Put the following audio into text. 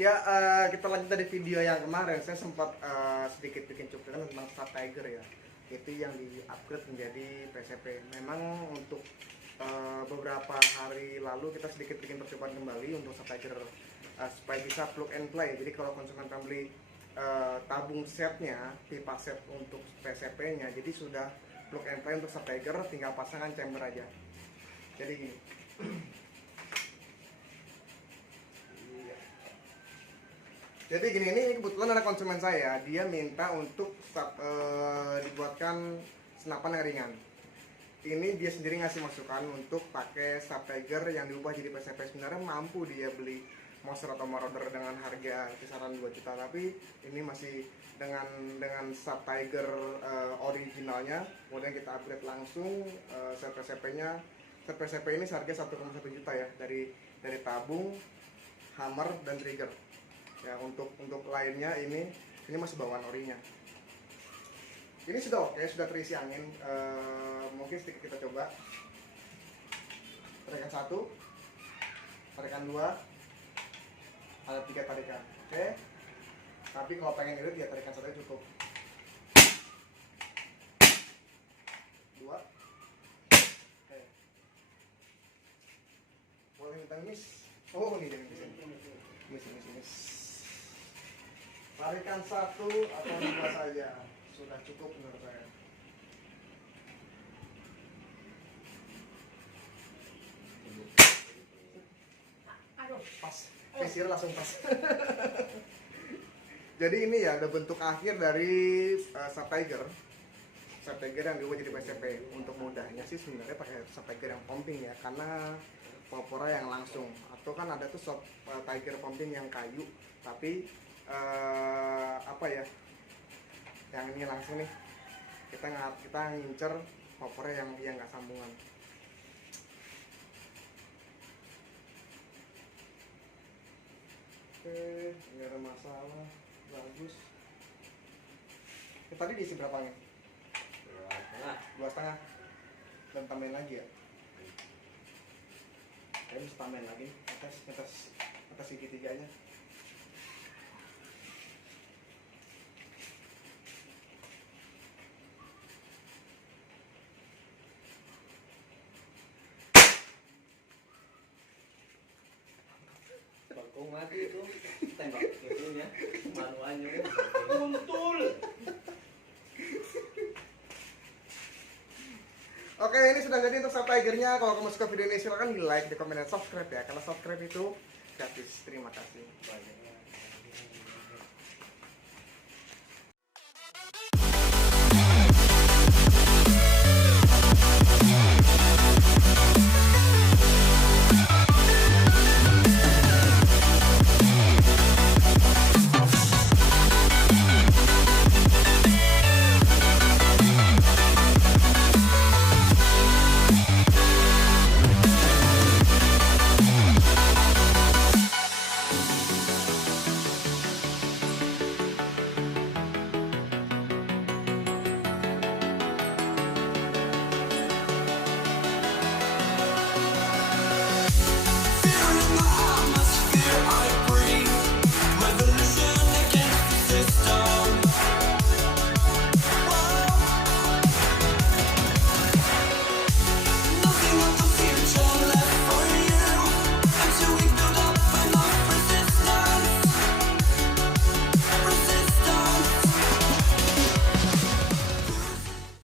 Ya, kita lanjut dari video yang kemarin. Saya sempat sedikit bikin cuplikan tentang Star Tiger ya. Itu yang di-upgrade menjadi PCP. Memang untuk beberapa hari lalu kita sedikit bikin percobaan kembali untuk Star Tiger supaya bisa plug and play. Jadi kalau konsumen beli tabung setnya, pipa set untuk PCP-nya, jadi sudah plug and play untuk Star Tiger, tinggal pasangan chamber aja. Jadi gini. Jadi gini, ini kebetulan ada konsumen saya, dia minta untuk dibuatkan senapan yang ringan. Ini dia sendiri ngasih masukan untuk pakai Star Tiger yang diubah jadi PCP. Sebenarnya mampu dia beli monster atau marauder dengan harga kisaran 2 juta, tapi ini masih dengan Star Tiger originalnya. Kemudian kita upgrade langsung set PCP-nya. Set PCP ini seharga 1,1 juta ya, dari tabung, hammer dan trigger. Ya, untuk lainnya ini masih bawaan orinya. Ini sudah oke, sudah terisi angin. Mungkin sedikit kita coba. Tarikan 1, tarikan 2, ada 3 tarikan. Oke. Tapi kalau pengen irit ya tarikan 1 cukup. 2. Oke. Boleh minta miss. Oh, ini dia miss. Tarikan 1 atau 2 saja sudah cukup menurut saya. Pas, pisir langsung pas. Jadi ini ya udah bentuk akhir dari Star Tiger. Star Tiger yang diubah jadi PCP. Untuk mudahnya sih sebenarnya pakai Star Tiger yang pumping ya, karena popora yang langsung. Atau kan ada tuh Star Tiger pumping yang kayu, tapi apa ya, yang ini langsung nih kita ngincer popornya yang nggak sambungan. Oke, nggak ada masalah, bagus. Tadi diisi berapa nih? 2,5. Dan tambahin lagi ya. Kayaknya bisa tambahin lagi atas segitiganya. Bakung lagi itu tembak itunya manualnya Kuntul. Oke, ini sudah jadi untuk Star Tiger-nya. Kalau kamu suka video ini silahkan di like, di komen, dan subscribe ya. Karena subscribe itu gratis. Terima kasih. banyak.